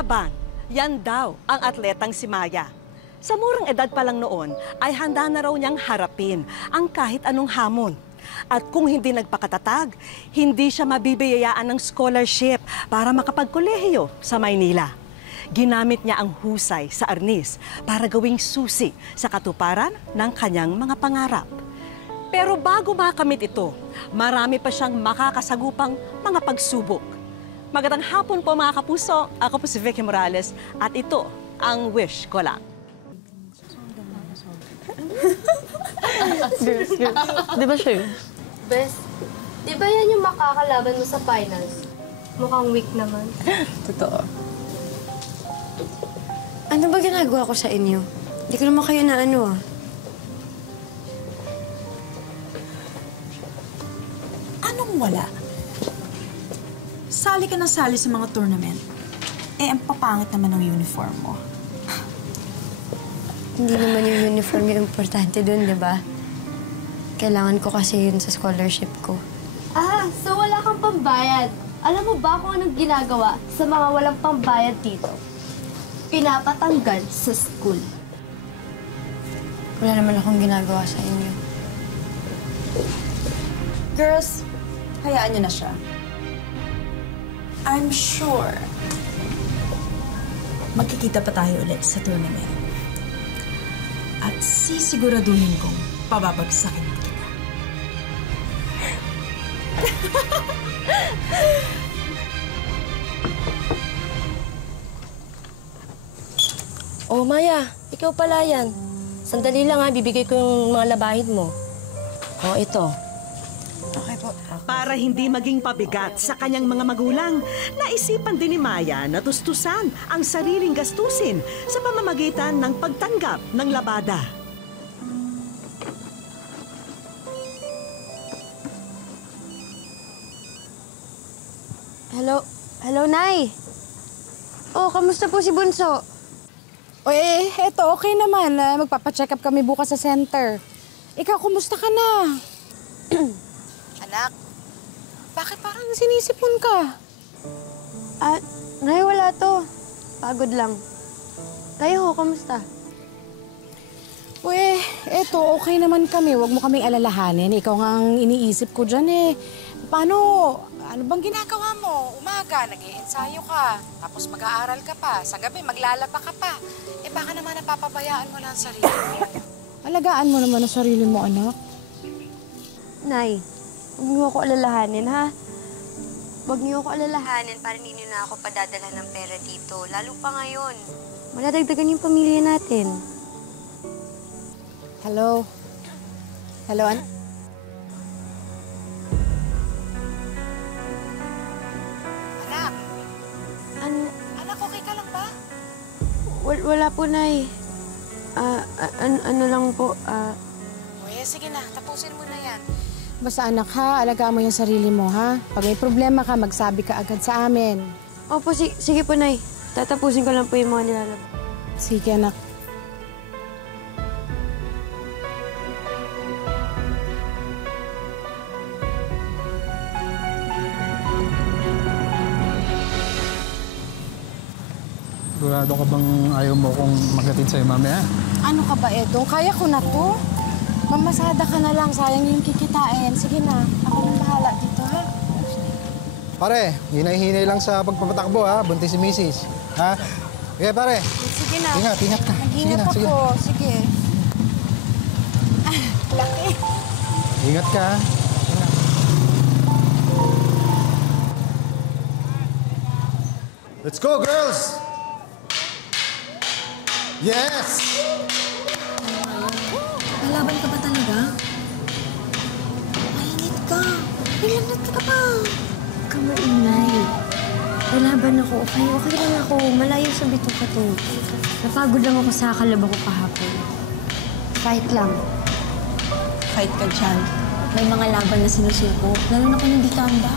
laban, yan daw ang atletang si Maya. Sa murang edad pa lang noon, ay handa na raw niyang harapin ang kahit anong hamon. At kung hindi nagpakatatag, hindi siya mabibiyayaan ng scholarship para makapagkolehiyo sa Maynila. Ginamit niya ang husay sa arnis para gawing susi sa katuparan ng kanyang mga pangarap. Pero bago makamit ito, marami pa siyang makakasagupang mga pagsubok. Magandang hapon po mga kapuso, ako po si Vicky Morales at ito ang Wish Ko Lang. Girls. Di ba siya yun? Bes, di ba yan yung makakalaban mo sa finals? Mukhang weak naman. Totoo. Ano ba ginagawa ko sa inyo? Hindi ko naman kayo na ano ah. Anong wala? Sali ka ng sali sa mga tournament. Eh, ang papangit naman ng uniform mo. Hindi naman yung uniform yung importante dun, di ba? Kailangan ko kasi yun sa scholarship ko. Ah, so wala kang pambayad. Alam mo ba kung anong ginagawa sa mga walang pambayad dito? Pinapatanggal sa school. Wala naman akong ginagawa sa inyo. Girls, hayaan niyo na siya. I'm sure magkikita pa tayo ulit sa tournament. At sisiguraduhin kong pababagsakin kita. Oh, Maya, ikaw pala yan. Sandali lang ha, bibigay ko yung mga labahid mo. Oh, ito. Okay po. Para hindi maging pabigat sa kanyang mga magulang, naisipan din ni Maya na tustusan ang sariling gastusin sa pamamagitan ng pagtanggap ng labada. Hello, Nay. Oh, kamusta po si Bunso? O eto, okay naman. Magpapacheck up kami bukas sa center. Ikaw, kumusta ka na? Anak, bakit parang sinisipon ka? Nay, wala to. Pagod lang. Kayo, kamusta? O eto, okay naman kami. Huwag mo kaming alalahanin. Ikaw nga ang iniisip ko dyan eh. Paano? Ano bang ginagawa mo? Umaga, nag-iensayo ka. Tapos mag-aaral ka pa. Sa gabi, maglalaba ka pa. Eh baka naman napapabayaan mo na ang sarili mo. Alagaan mo naman ang sarili mo, anak. Nay, huwag niyo ako alalahanin, ha? Huwag niyo ako alalahanin para hindi niyo na ako padadala ng pera dito. Lalo pa ngayon. Maladagdagan yung pamilya natin. Hello? Hello, anak? Anak, okay ka lang ba? Wala po, Nay. Ano lang po, Sige na, tapusin mo na yan. Basta anak ha, alagaan mo yung sarili mo ha. Pag may problema ka, magsabi ka agad sa amin. Opo, sige po, Nay. Tatapusin ko lang po yung mga nilalab. Sige, anak. Sigurado ka bang ayaw mo kong maghatid sa'yo mamaya? Ano ka ba, Edong? Kaya ko na to. Mamasada ka na lang. Sayang yung kikitain. Sige na. Ako nang bahala dito, ha? Pare, hinay-hinay lang sa pagpapatakbo ha. Buntis si Mrs. Ha? Okay, pare. Sige na. Ingat ka. Mag-ingat Sige ako. Sige. Laki. Ingat ka ha. Let's go, girls! Yes! Lalaban ka ba talaga? Mainit ka. Nilagnat ka pa. Kamainay. Lalaban ako. Okay lang ako. Malayo sa bito ka to. Napagod lang ako sa kalaba ko kahapon. Fight lang. Fight ka dyan. May mga laban na sinusuko. Lalo na kung hindi ka handa.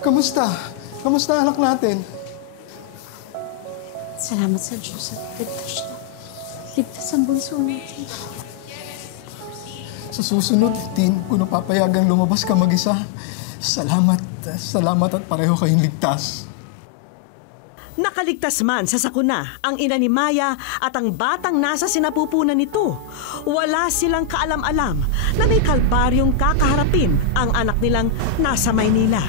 Kamusta? Kamusta anak natin? Salamat sa Diyos at ligtas siya. Ligtas ang bunso natin. Sa susunod, din ko napapayagang lumabas ka mag-isa. Salamat at pareho kayong ligtas. Nakaligtas man sa sakuna ang ina ni Maya at ang batang nasa sinapupunan nito. Wala silang kaalam-alam na may kalbaryong kakaharapin ang anak nilang nasa Maynila.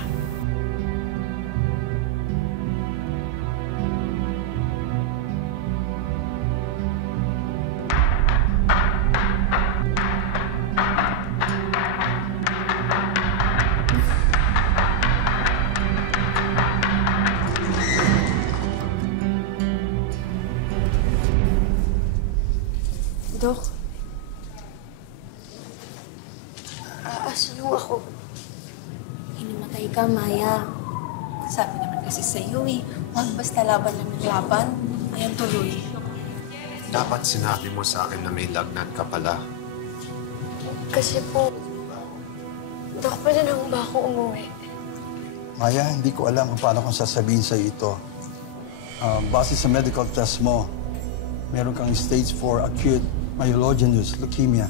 Dok, aasan ho ako? Hinimatay ka, Maya. Sabi naman kasi sa iyo huwag basta laban lang ng laban. Ayan tuloy. Dapat sinabi mo sa akin na may lagnat ka pala. Kasi po, Dok, pwede na ba ako umuwi? Maya, hindi ko alam kung paano kong sasabihin sa'yo ito. Base sa medical test mo, meron kang stage 4 acute myelogenous leukemia.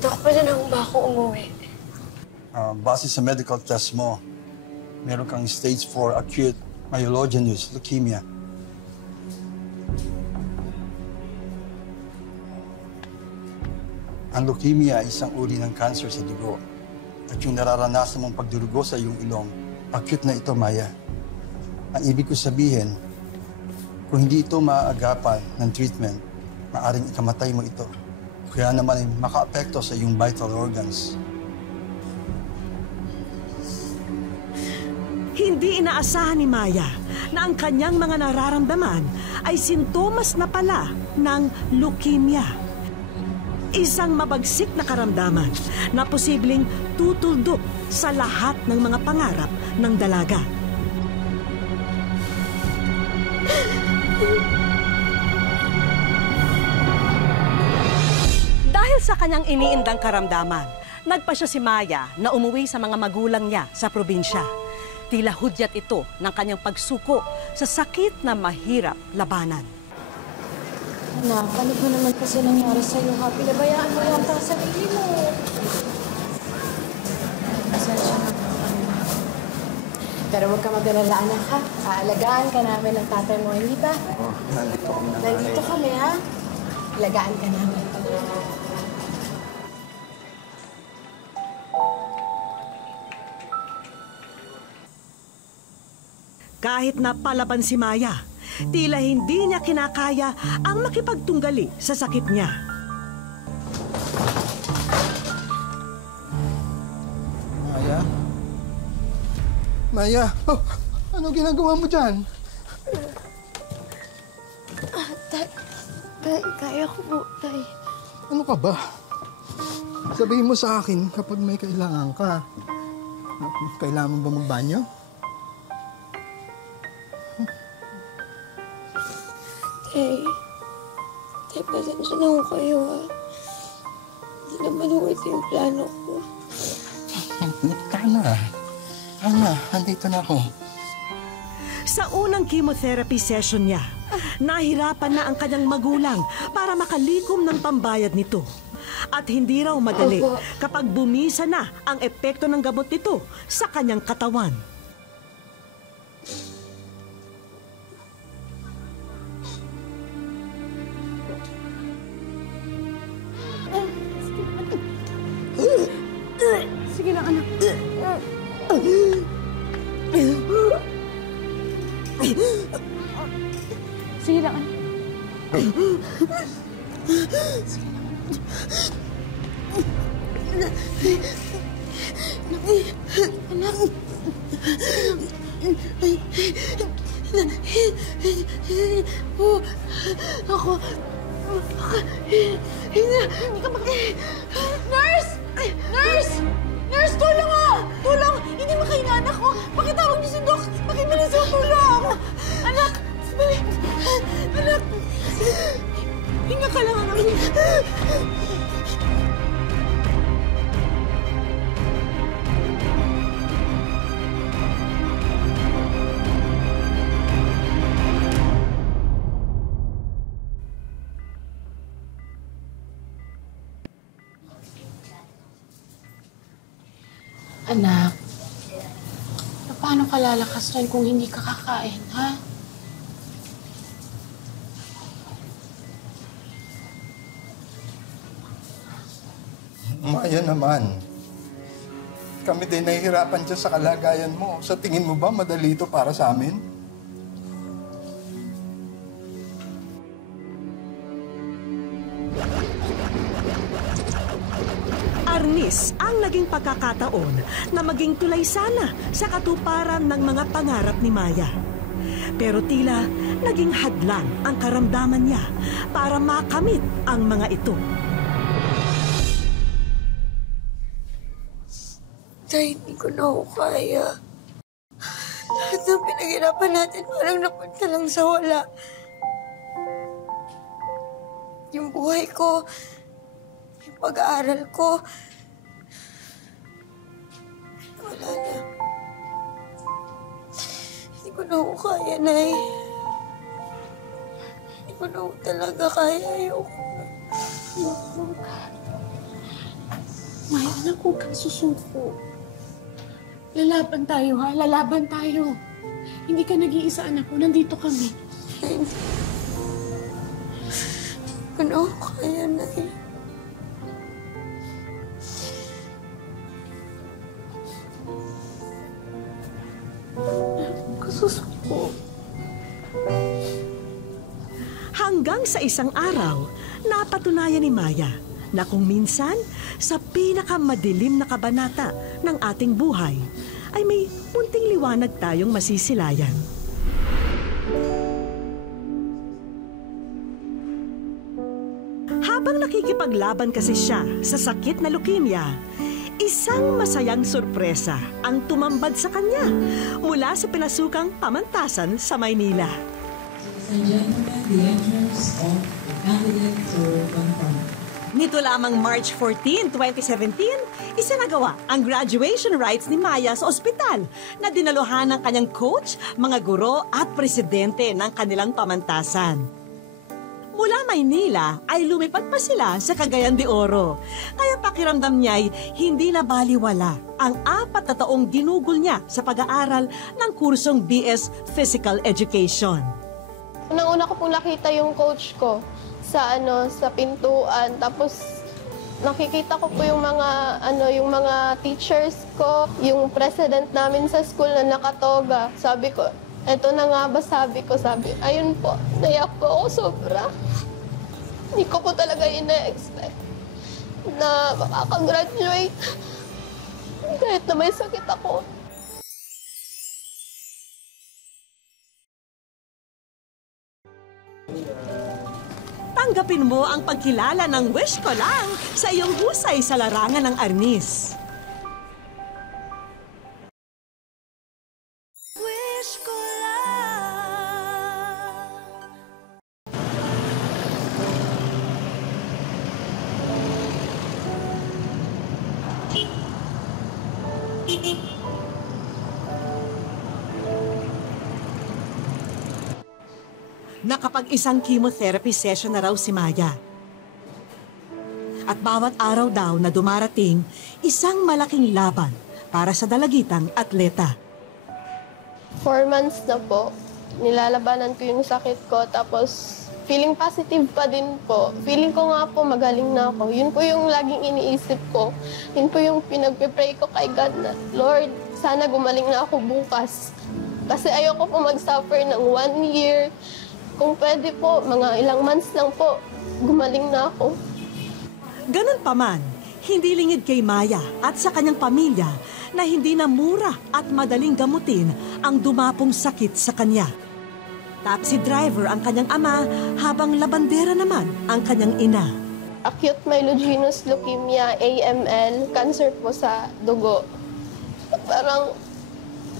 Dok, pwede na ba ako umuwi? Base sa medical test mo, meron kang stage 4 acute myelogenous leukemia. Ang leukemia ay isang uri ng cancer sa dugo. At yung nararanasan mong pagdurugo sa iyong ilong, acute na ito, Maya. Ang ibig ko sabihin, kung hindi ito maaagapan ng treatment, maaring ikamatay mo ito. Kaya naman ay makaapekto sa iyong vital organs. Hindi inaasahan ni Maya na ang kanyang mga nararamdaman ay sintomas na pala ng leukemia. Isang mabagsik na karamdaman na posibleng tutuldok sa lahat ng mga pangarap ng dalaga. Dahil sa kanyang iniindang karamdaman, nagpasya si Maya na umuwi sa mga magulang niya sa probinsya. Tila hudyat ito ng kanyang pagsuko sa sakit na mahirap labanan. Anak, ano ba naman kasi nangyari sa'yo, ha? Pinabayaan mo yata sa sarili mo. Pasensya na. Pero huwag ka mag-alala, anak, ha? Aalagaan ka namin ng tatay mo, hindi ba? Oh, nandito kami. Nandito kami, ha? Alagaan ka namin. Kahit napalaban si Maya, tila hindi niya kinakaya ang makipagtunggali sa sakit niya. Maya? Maya? Oh, ano ginagawa mo dyan? Tay, kaya ko po, Tay. Ano ka ba? Sabihin mo sa akin kapag may kailangan ka. Kailangan mo ba magbanyo? Tay, pasensya na ho kayo, ha? Hindi naman ho ito yung plano ko. Tama, andito na ako. Sa unang chemotherapy session niya, nahirapan na ang kanyang magulang para makalikom ng pambayad nito. At hindi raw madali kapag bumisa na ang epekto ng gamot nito sa kanyang katawan. Sige lang, anak. Sige lang, anak. Anak. Ako. Hindi ka Nurse! Nurse! Nurse, tulong ah! Tulong! Hindi makahinga anak ko. Pakitawag ka lang namin. Anak, paano ka lalakas rin kung hindi ka kakain, ha? Maya naman. Kami din nahihirapan dyan sa kalagayan mo. Sa tingin mo ba madali ito para sa amin? Arnis ang naging pagkakataon na maging tulay sana sa katuparan ng mga pangarap ni Maya. Pero tila naging hadlang ang karamdaman niya para makamit ang mga ito. Tay, hindi ko na ako kaya. Lahat ng pinaghirapan natin parang napunta lang sa wala. Yung buhay ko, yung pag-aaral ko, wala na. Hindi ko na ako kaya, Nay. Hindi ko na ako talaga kaya. Ayoko na. Maya, anak, huwag kang susuko. Lalaban tayo, ha? Lalaban tayo. Hindi ka nag-iisa, anak ko. Nandito kami. Hindi ko na ako kaya, Nay. Kasusuko. Hanggang sa isang araw, napatunayan ni Maya na kung minsan sa pinakamadilim na kabanata ng ating buhay ay may munting liwanag tayong masisilayan. Habang nakikipaglaban kasi siya sa sakit na leukemia, isang masayang sorpresa ang tumambad sa kanya mula sa pinasukang pamantasan sa Maynila. Ladies and gentlemen, the entrance of the candidate for Pampanga. Nito lamang March 14, 2017, isinagawa ang graduation rites ni Maya sa ospital na dinaluhan ng kanyang coach, mga guro at presidente ng kanilang pamantasan. Mula Maynila ay lumipat pa sila sa Cagayan de Oro. Kaya pakiramdam niya'y hindi na baliwala ang 4 na taong ginugol niya sa pag-aaral ng kursong BS Physical Education. Unang-una ko pong nakita yung coach ko sa pintuan, tapos nakikita ko po yung mga teachers ko, yung president namin sa school na nakatoga. Sabi ko, eto na nga ba, sabi, ayun po, naiyak po ako sobra. Hindi ko po talaga ina-expect na makakagraduate kahit na may sakit ako. Tanggapin mo ang pagkilala ng wish ko lang sa iyong husay sa larangan ng Arnis. Wish ko Nakapag-isang chemotherapy session na raw si Maya. At bawat araw daw na dumarating, isang malaking laban para sa dalagitang atleta. 4 months na po, nilalabanan ko yung sakit ko, tapos feeling positive pa din po. Feeling ko nga po magaling na ako. Yun po yung laging iniisip ko. Yun po yung pinagpipray ko kay God na, Lord, sana gumaling na ako bukas. Kasi ayoko po mag-suffer ng 1 year. Kung pwede po, mga ilang months lang po, gumaling na ako. Ganun pa man, hindi lingid kay Maya at sa kanyang pamilya na hindi na mura at madaling gamutin ang dumapong sakit sa kanya. Taxi driver ang kanyang ama habang labandera naman ang kanyang ina. Acute myelogenous leukemia, AML, cancer po sa dugo. Parang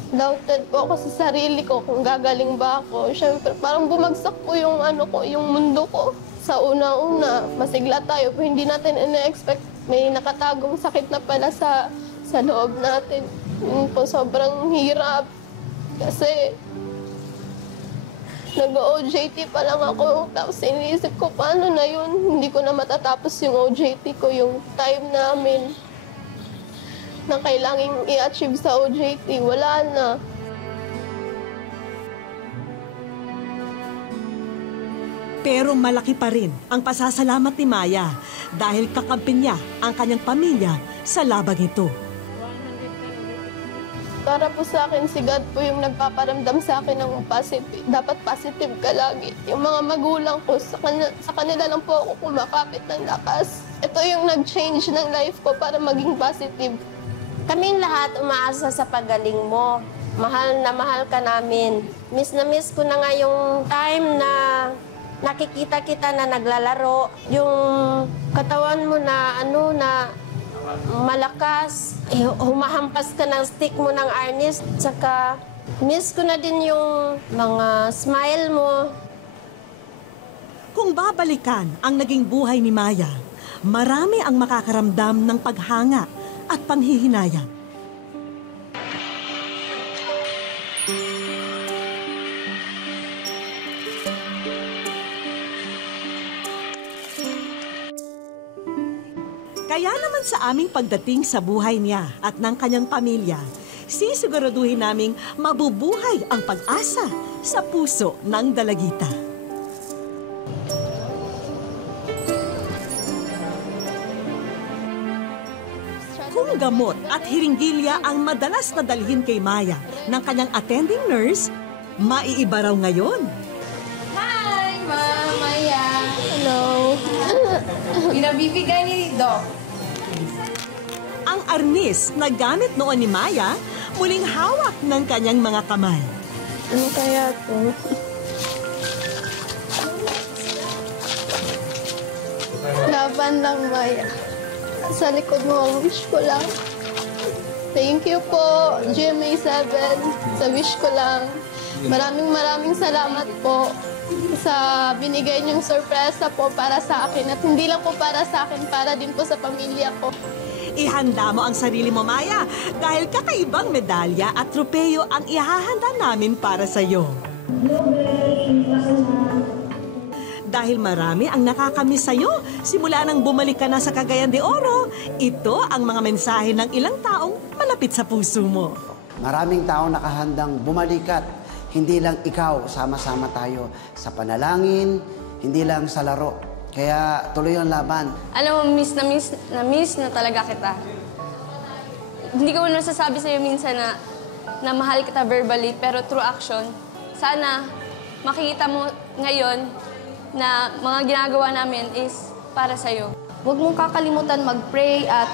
doubted po ako sa sarili ko kung gagaling ba ako. Siyempre, parang bumagsak po yung yung mundo ko. Sa una-una, masigla tayo, pero hindi natin ina-expect may nakatagong sakit na pala sa loob natin. Yun po, sobrang hirap. Kasi nag-OJT pa lang ako, tapos iniisip ko, paano na yun? Hindi ko na matatapos yung OJT ko, yung time namin na kailangang i-achieve sa OJT. Wala na. Pero malaki pa rin ang pasasalamat ni Maya dahil kakampi niya ang kanyang pamilya sa labang ito. Para po sa akin, si God po yung nagpaparamdam sa akin ng positive. Dapat positive ka lagi. Yung mga magulang ko, sa kanila lang po ako kumakapit ng lakas. Ito yung nag-change ng life ko para maging positive. Kaming lahat umaasa sa pagaling mo. Mahal na mahal ka namin. Miss na miss ko na nga yung time na nakikita kita na naglalaro. Yung katawan mo na na malakas. Humahampas ka ng stick mo ng arnis. Tsaka miss ko na din yung mga smile mo. Kung babalikan ang naging buhay ni Maya, marami ang makakaramdam ng paghanga at panghihinayang. Kaya naman sa aming pagdating sa buhay niya at ng kanyang pamilya, sisiguraduhin naming mabubuhay ang pag-asa sa puso ng dalagita. Kung gamot at hiringgilya ang madalas na dalhin kay Maya ng kanyang attending nurse, maiiba raw ngayon. Hi, Ma'am Maya. Hello. Pinabibigay ni Doc. Ang arnis na gamit noon ni Maya, muling hawak ng kanyang mga kamay. Ano kaya to? Laban lang, Maya. Sa likod mo ang wish ko lang. Thank you po, GMA7, sa wish ko lang. Maraming salamat po sa binigay niyong sorpresa po para sa akin. At hindi lang po para sa akin, para din po sa pamilya ko. Ihanda mo ang sarili mo, Maya, dahil kakaibang medalya at tropeyo ang ihahanda namin para sa iyo. Dahil marami ang nakakamiss sa'yo simula nang bumalik ka na sa Cagayan de Oro, ito ang mga mensahe ng ilang taong malapit sa puso mo. Maraming taong nakahandang bumalikat. Hindi lang ikaw, sama-sama tayo sa panalangin, hindi lang sa laro. Kaya tuloy ang laban. Alam mo, miss na talaga kita. Hindi ko man masasabi sa'yo minsan na mahal kita verbally, pero through action, sana makikita mo ngayon na mga ginagawa namin is para sa'yo. Huwag mong kakalimutan mag-pray at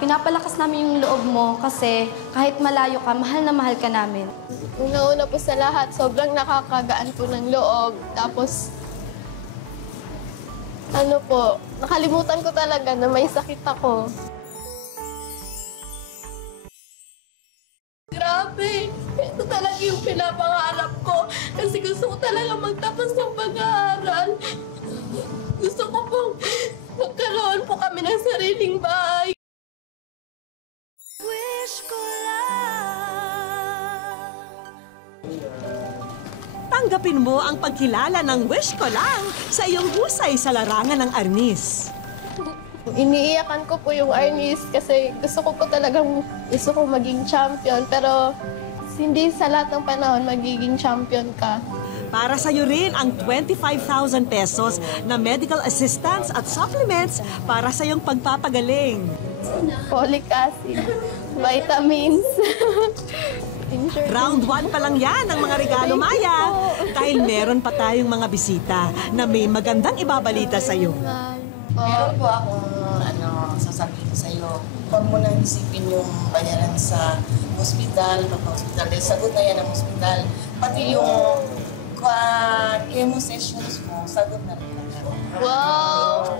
pinapalakas namin yung loob mo kasi kahit malayo ka, mahal na mahal ka namin. Una-una po sa lahat, sobrang nakakagaan po ng loob. Tapos, nakalimutan ko talaga na may sakit ako. Grabe! Ito talaga yung pinapangarap ko. Kasi gusto ko talaga magtapos ng pag-aaral. Gusto ko pong magkaroon po kami ng sariling bahay. Wish ko Tanggapin mo ang pagkilala ng wish ko lang sa iyong husay sa larangan ng arnis. Iniiyakan ko po yung arnis kasi gusto ko maging champion. Pero hindi sa lahat ng panahon magiging champion ka. Para sa iyo rin ang 25,000 pesos na medical assistance at supplements para sa iyong pagpapagaling. Folic acid, vitamins. Round 1 pa lang yan ang mga regalo, Maya. Dahil meron pa tayong mga bisita na may magandang ibabalita sa iyo. Meron po akong sasabihin sa iyo. Huwag mo nang isipin yung bayaran sa hospital, pagpa-hospital. Dahil sagot na yan ang hospital. Pati yung chemo sessions mo, sagot na rin. Wow!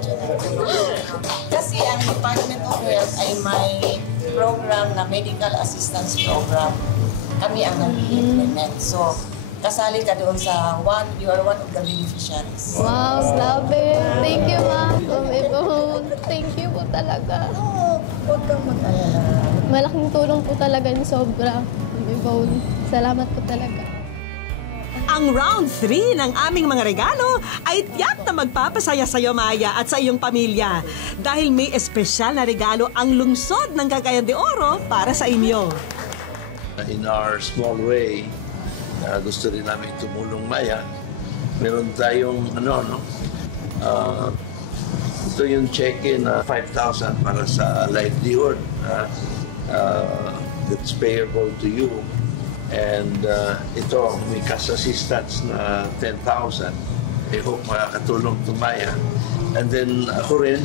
Kasi ang Department of Health ay may program na medical assistance program. Kami ang nag-implement. So, kasali ka doon sa you are one of the beneficiaries. Wow, grabe. Thank you, ma'am. Thank you po talaga. Huwag kang mag-alala. Malaking tulong po talaga ni sobra. Salamat po talaga. Ang round 3 ng aming mga regalo ay tiyak na magpapasaya sa iyo, Maya, at sa iyong pamilya. Dahil may espesyal na regalo ang lungsod ng Cagayan de Oro para sa inyo. In our small way, gusto rin namin tumulong, Maya. Meron tayong ito yung check-in 5,000 para sa livelihood that's payable to you. And ito, may cash assistance na 10,000. I hope makakatulong to Maya. And then ako rin,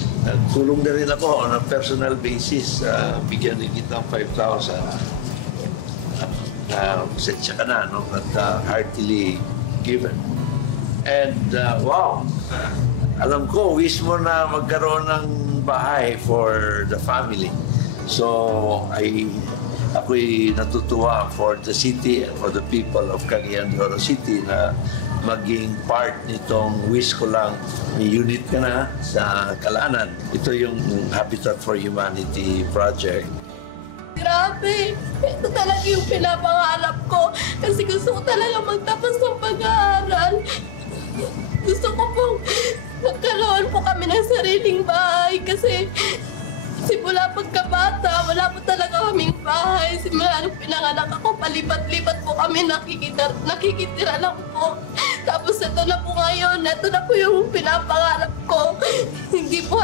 tulong na rin ako on a personal basis. Bigyan rin kita ng 5,000. Pasensya ka na, no? But heartily given. And wow, alam ko, wish mo na magkaroon ng bahay for the family. So, ako'y natutuwa for the city and for the people of Cagayan de Oro City na maging part nitong wish ko lang. May unit ka na sa Calaanan. Ito yung Habitat for Humanity project. Grabe! Ito talaga yung pinapangarap ko. Kasi gusto ko talaga magtapos ng pag-aaral. Gusto ko pong magkaroon po kami ng sariling bahay kasi simula pagkabata, wala po talaga kaming bahay. Simula nung pinanganak ako, palipat-lipat po kami, nakikitira lang po. Tapos ito na po ngayon, ito na po yung pinapangarap ko. Hindi po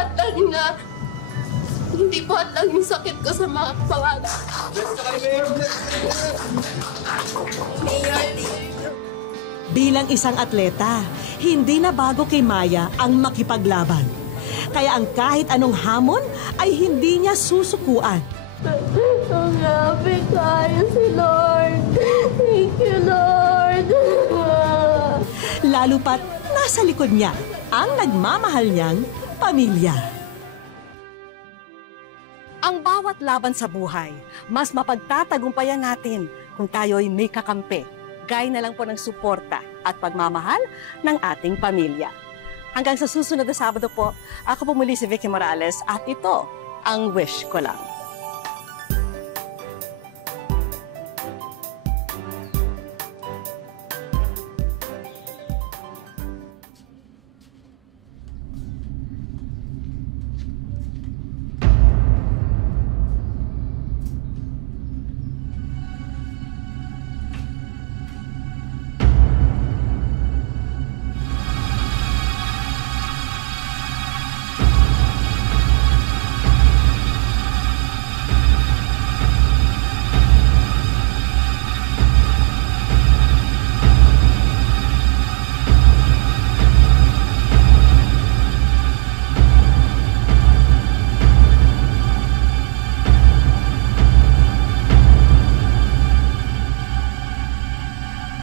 hadlang yung sakit ko sa mga pangarap. Bilang isang atleta, hindi na bago kay Maya ang makipaglaban. Kaya ang kahit anong hamon ay hindi niya susukuan. Oh, grabe tayo si Lord. Thank you, Lord. Lalo pat nasa likod niya ang nagmamahal niyang pamilya. Ang bawat laban sa buhay, mas mapagtatagumpayan natin kung tayo'y may kakampi. Gaya na lang po ng suporta at pagmamahal ng ating pamilya. Hanggang sa susunod na Sabado po, ako po muli si Vicky Morales at ito ang wish ko lang.